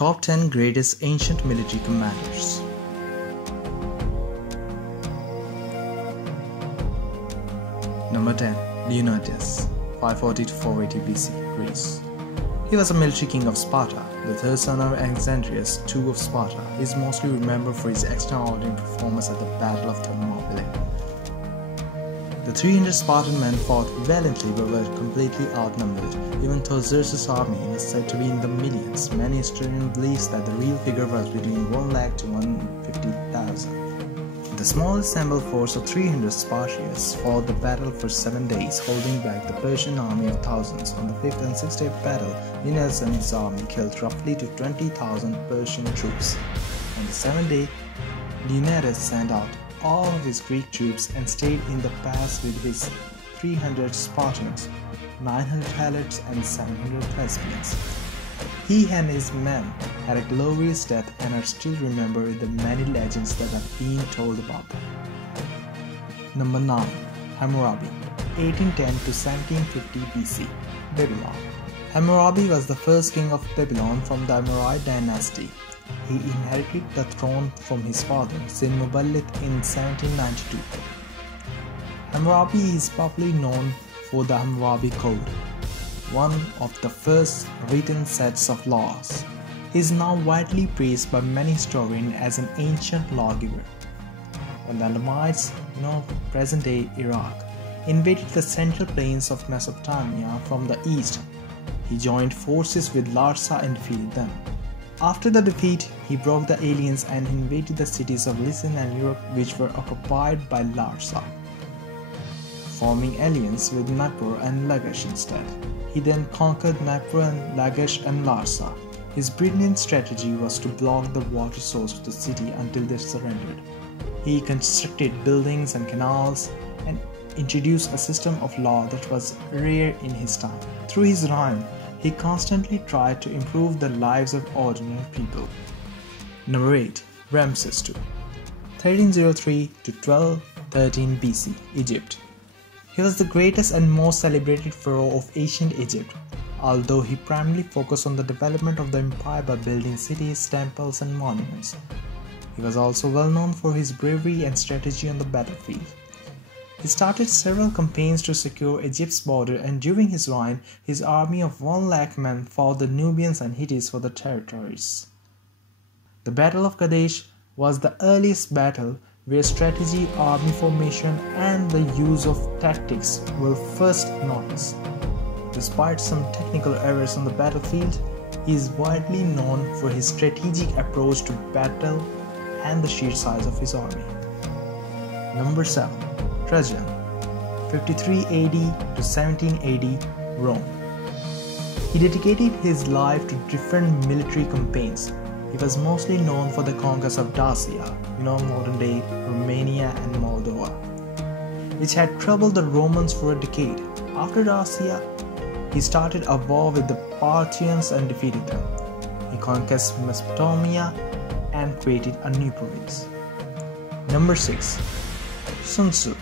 Top 10 Greatest Ancient Military Commanders. Number 10. Leonidas, 540 to 480 BC, Greece. He was a military king of Sparta, the third son of Alexandrius II of Sparta. He is mostly remembered for his extraordinary performance at the Battle of Thermopylae. The 300 Spartan men fought valiantly but were completely outnumbered. Even though Xerxes' army was said to be in the millions, many historians believe that the real figure was between 1 lakh to 150,000. The small assembled force of 300 Spartans fought the battle for 7 days, holding back the Persian army of thousands. On the 5th and 6th day battle, Leonidas and his army killed roughly to 20,000 Persian troops. On the 7th day, Leonidas sent out all of his Greek troops and stayed in the pass with his 300 Spartans, 900 Helots and 700 Thespians. He and his men had a glorious death and are still remembered with the many legends that have been told about them. Number 9. Hammurabi, 1810 to 1750 BC, Babylon. Hammurabi was the first king of Babylon from the Armoride dynasty. He inherited the throne from his father, Sin-Muballith, in 1792. Hammurabi is popularly known for the Hammurabi Code, one of the first written sets of laws. He is now widely praised by many historians as an ancient lawgiver. When the Elamites, present-day Iraq, invaded the central plains of Mesopotamia from the east, he joined forces with Larsa and defeated them. After the defeat, he broke the aliens and invaded the cities of Lycian and Europe, which were occupied by Larsa, forming alliance with Nippur and Lagash instead. He then conquered Nippur and Lagash and Larsa. His brilliant strategy was to block the water source of the city until they surrendered. He constructed buildings and canals and introduced a system of law that was rare in his time. Through his reign, he constantly tried to improve the lives of ordinary people. Number 8. Ramses II, 1303 to 1213 BC, Egypt. He was the greatest and most celebrated pharaoh of ancient Egypt, although he primarily focused on the development of the empire by building cities, temples, and monuments. He was also well known for his bravery and strategy on the battlefield. He started several campaigns to secure Egypt's border, and during his reign, his army of 1 lakh men fought the Nubians and Hittites for the territories. The Battle of Carthage was the earliest battle where strategy, army formation, and the use of tactics were first noticed. Despite some technical errors on the battlefield, he is widely known for his strategic approach to battle and the sheer size of his army. Number 7. Trajan, 53 AD to 17 AD, Rome. He dedicated his life to different military campaigns. He was mostly known for the conquest of Dacia, modern-day Romania and Moldova, which had troubled the Romans for a decade. After Dacia, he started a war with the Parthians and defeated them. He conquered Mesopotamia and created a new province. Number 6. Sun Tzu,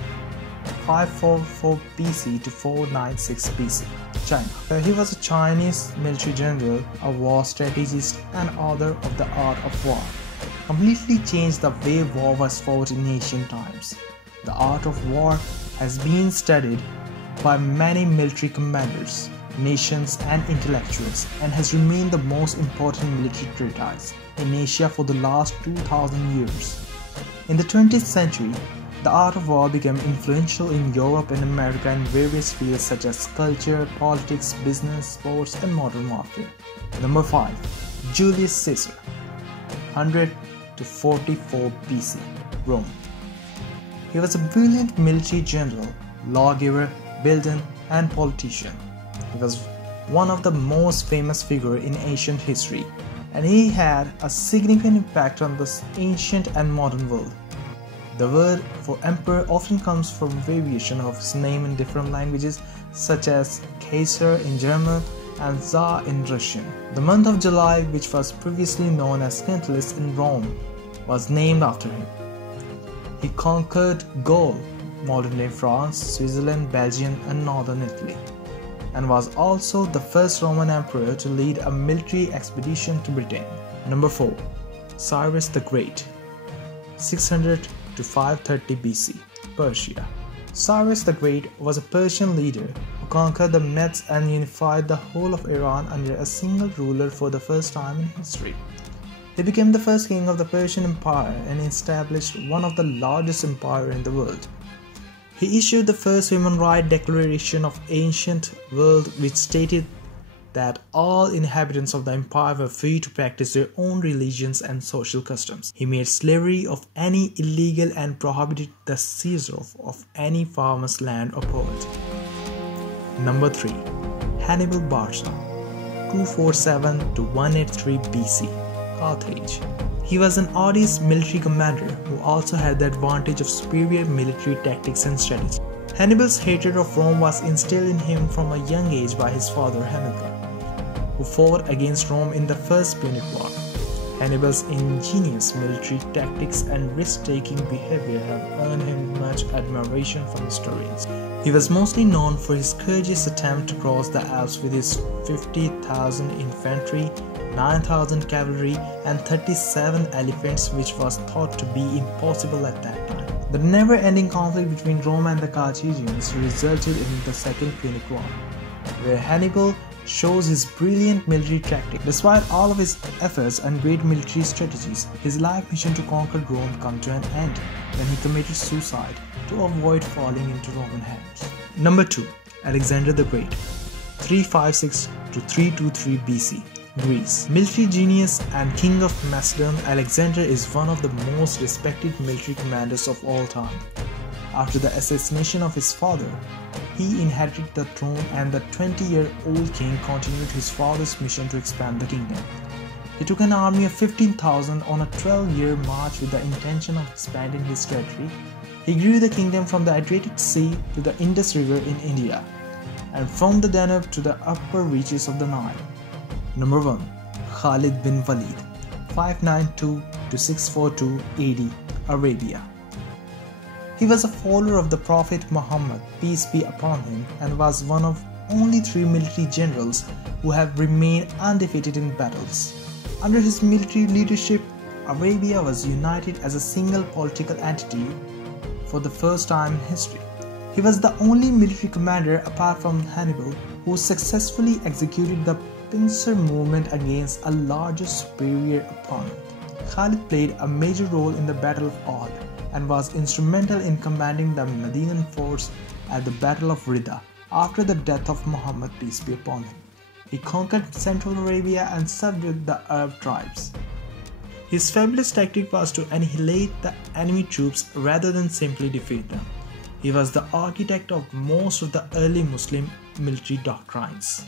544 BC to 496 BC, China. He was a Chinese military general, a war strategist, and author of The Art of War. Completely changed the way war was fought in ancient times. The art of war has been studied by many military commanders, nations, and intellectuals, and has remained the most important military treatise in Asia for the last 2,000 years. In the 20th century, the art of war became influential in Europe and America in various fields such as culture, politics, business, sports, and modern warfare. Number 5. Julius Caesar, 100 to 44 BC, Rome. He was a brilliant military general, lawgiver, builder, and politician. He was one of the most famous figures in ancient history, and he had a significant impact on the ancient and modern world. The word for emperor often comes from variation of his name in different languages, such as Kaiser in German and Tsar in Russian. The month of July, which was previously known as Quintilis in Rome, was named after him. He conquered Gaul, modern-day France, Switzerland, Belgium, and northern Italy, and was also the first Roman emperor to lead a military expedition to Britain. Number 4. Cyrus the Great, 600 to 530 BC, Persia. Cyrus the Great was a Persian leader who conquered the Medes and unified the whole of Iran under a single ruler for the first time in history. He became the first king of the Persian Empire and established one of the largest empires in the world. He issued the first human rights declaration of ancient world, which stated that all inhabitants of the empire were free to practice their own religions and social customs. He made slavery of any illegal and prohibited the seizure of any farmer's land or poet. Number 3. Hannibal Barca, 247 to 183 BC, Carthage. He was an ardent military commander who also had the advantage of superior military tactics and strategy. Hannibal's hatred of Rome was instilled in him from a young age by his father Hannibal, who fought against Rome in the First Punic War. Hannibal's ingenious military tactics and risk-taking behavior have earned him much admiration from historians. He was mostly known for his courageous attempt to cross the Alps with his 50,000 infantry, 9,000 cavalry, and 37 elephants, which was thought to be impossible at that time. The never-ending conflict between Rome and the Carthaginians resulted in the Second Punic War, where Hannibal shows his brilliant military tactics. Despite all of his efforts and great military strategies, his life mission to conquer Rome came to an end when he committed suicide to avoid falling into Roman hands. Number 2. Alexander the Great, 356 to 323 BC, Greece. Military genius and king of Macedon, Alexander is one of the most respected military commanders of all time. After the assassination of his father, he inherited the throne, and the 20-year-old king continued his father's mission to expand the kingdom. He took an army of 15,000 on a 12-year march with the intention of expanding his territory. He grew the kingdom from the Adriatic Sea to the Indus River in India, and from the Danube to the upper reaches of the Nile. Number 1. Khalid bin Walid, 592 to 642 AD, Arabia. He was a follower of the Prophet Muhammad, peace be upon him, and was one of only 3 military generals who have remained undefeated in battles. Under his military leadership, Arabia was united as a single political entity for the first time in history. He was the only military commander apart from Hannibal who successfully executed the pincer movement against a larger superior opponent. Khalid played a major role in the Battle of Uhud and was instrumental in commanding the Medinan force at the Battle of Ridda after the death of Muhammad, peace be upon him. He conquered Central Arabia and subdued the Arab tribes. His fabulous tactic was to annihilate the enemy troops rather than simply defeat them. He was the architect of most of the early Muslim military doctrines.